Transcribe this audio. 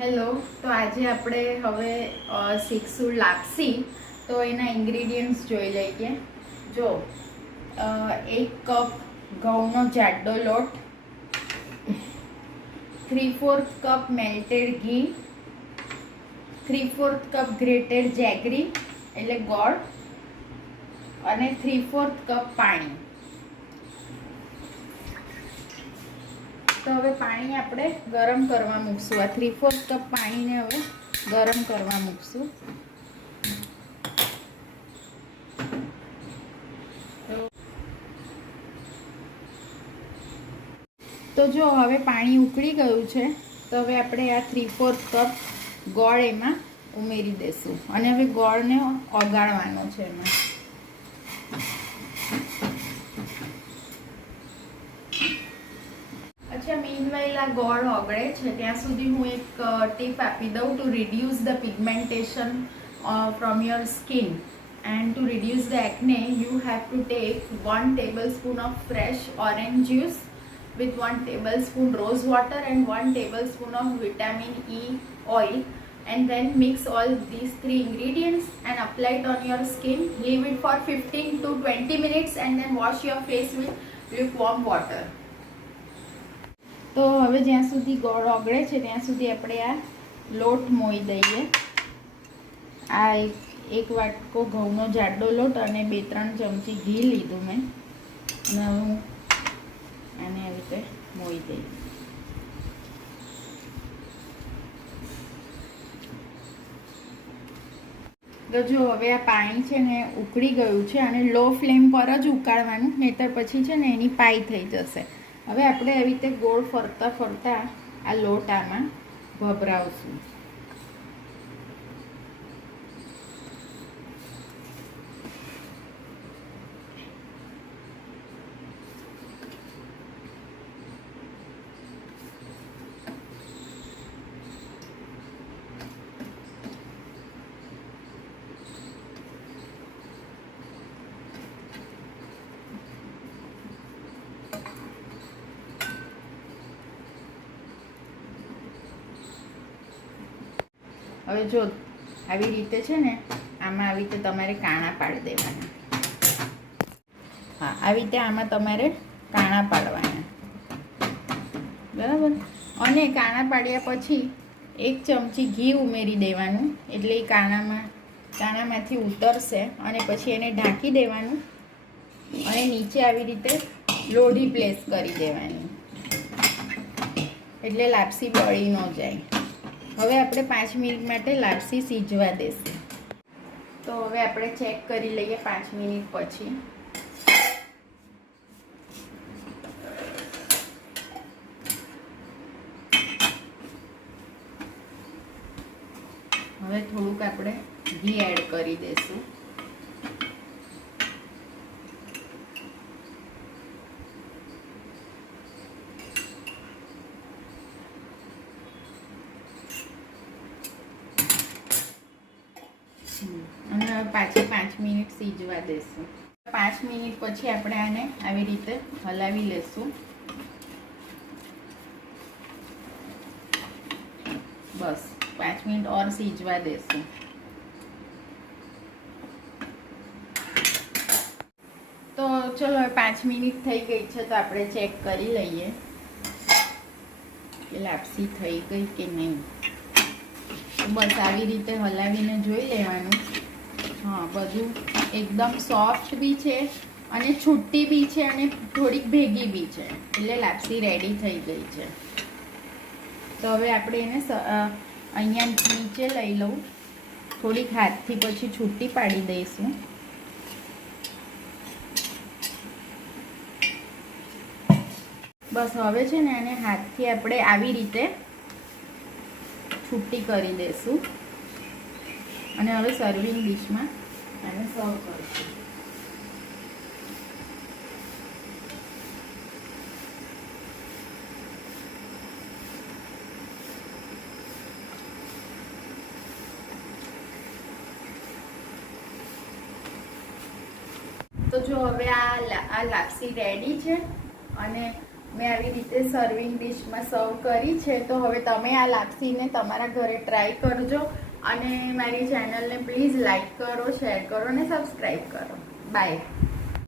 Hello, તો આજે આપણે હવે શીખશું લાપસી. તો એના ઇન્ગ્રીડિયન્ટ્સ જોઈ લઈએ. જો 1 કપ ઘઉંનો જાડો લોટ, 3/4 કપ મેલ્ટેડ ઘી, 3/4 કપ ગ્રેટેડ જેગરી એટલે ગોળ અને 3/4 કપ પાણી. તો હવે પાણી આપણે ગરમ કરવા મૂકશું. આ 3/4 કપ પાણીને હવે ગરમ કરવા મૂકશું. તો જો હવે પાણી ઉકળી ગયું છે, તો હવે આપણે આ 3/4 કપ ગોળ એમાં ઉમેરી દઈશું અને હવે ગોળને ઓગાળવાનો છે એમાં. અચ્છા, મીનવાઇલ આ ગોળ ઓગળે છે ત્યાં સુધી હું એક ટીપ આપી દઉં. To reduce the pigmentation from your skin and to reduce the acne, you have to take 1 tablespoon of fresh orange juice with 1 tablespoon rose water and 1 tablespoon of vitamin E oil, and then mix all these 3 ingredients and apply it on your skin. Leave it for 15 to 20 minutes and then wash your face with lukewarm water. તો હવે જ્યાં સુધી ગોળ ઓગળે છે ત્યાં સુધી આપણે આ લોટ મોઈ દઈએ. આ એક વાટકો ઘઉંનો જાડો લોટ અને 2-3 ચમચી ઘી લીધું મેં અને હું આને આવી રીતે મોઈ દઈશ. તો જો હવે આ પાણી છે ને ઉકળી ગયું છે અને લો ફ્લેમ પર જ ઉકાળવાનું, નહીંતર પછી છે ને એની પાઈ થઈ જશે. હવે આપણે આવી રીતે ગોળ ફરતા ફરતા આ લોટ આમાં ભભરાવશું. હવે જો આવી રીતે છે ને આમાં આવી રીતે તમારે કાણા પાડી દેવાના. હા, આવી રીતે આમાં તમારે કાણા પાડવાના, બરાબર. અને કાણા પાડ્યા પછી 1 ચમચી ઘી ઉમેરી દેવાનું, એટલે એ કાણામાંથી ઉતરશે અને પછી એને ઢાંકી દેવાનું અને નીચે આવી રીતે લોઢી પ્લેસ કરી દેવાની, એટલે લાપસી બળી ન જાય. હવે આપણે 5 મિનિટ માટે લાપસી સીજવા દઈશું. તો હવે આપણે ચેક કરી લઈએ 5 મિનિટ પછી. હવે થોડુંક આપણે ઘી એડ કરી દઈશું. અને હવે પાછી 5 મિનિટ સીજવા દઈશું. 5 મિનિટ પછી આપણે આને આવી રીતે હલાવી લેશું. બસ 5 મિનિટ ઓર સીજવા દેશું. તો ચલો હવે 5 મિનિટ થઈ ગઈ છે, તો આપણે ચેક કરી લઈએ કે લાપસી થઈ ગઈ કે નહીં. બસ આવી રીતે હલાવીને જોઈ લેવાનું. હા, બધું એકદમ સોફ્ટ બી છે અને છૂટી બી છે અને થોડીક ભેગી બી છે, એટલે લાપસી રેડી થઈ ગઈ છે. તો હવે આપણે એને અહીંયા નીચે લઈ લઉં, થોડીક હાથથી પછી છૂટી પાડી દઈશું. બસ હવે છે ને આને હાથથી આપણે આવી રીતે છૂટી કરી દઈશું અને હવે સર્વિંગ ડીશમાં આને સર્વ કરીશું. તો જો હવે આ લાપસી રેડી છે અને મેં આવી રીતે સર્વિંગ ડિશમાં સર્વ કરી છે. તો હવે તમે આ લાપસીને તમારા ઘરે ટ્રાય કરજો અને મારી ચેનલને પ્લીઝ લાઈક કરો, શેર કરો અને સબસ્ક્રાઈબ કરો. બાય.